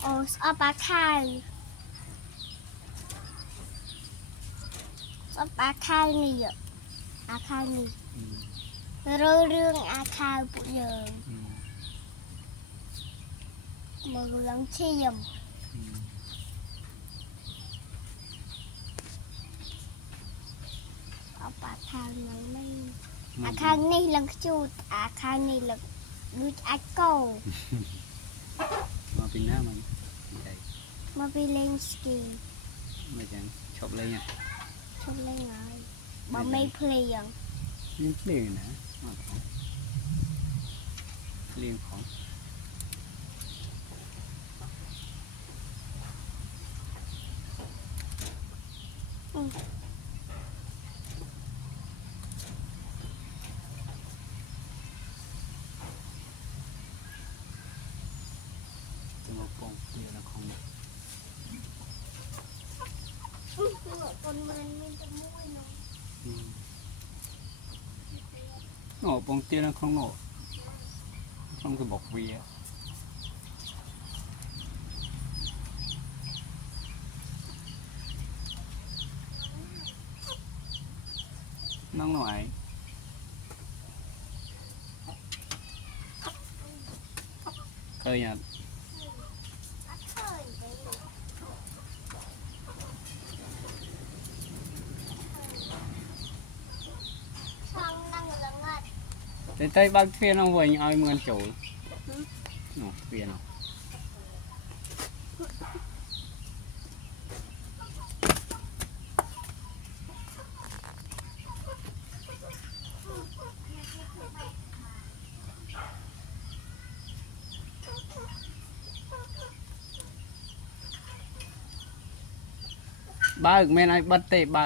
โอ้สอบปลาข้าวสอบปลาข้าวนี่อ่ะอาข้าวนี่เรื่องอาข้าวปุยเยอะมือลังเชียมเอาปลาข้าวนั้นไม่อาข้าวนี่ลังจูดอาข้าวนี่ลังดูอาโก้มาเป็นหน้ามันมาไปเล่นสกีไม่จังชอบเลยเนี่ยชอบเล่นไงบ่ไม่เพลียงนี่เพลียงนะเพลียงของจะมาปองเตียละของคนมันมีจมูกเนาะโอ้ปองเตียละของโง่ต้องจะบอกเวียน้องหน่อยเคยอ่ะแต่ใจบางเพียนเอาไว้เอาเมือนโจลเนาะเพียนเอาบ้าแม่นไอ้บัดเตะบ้า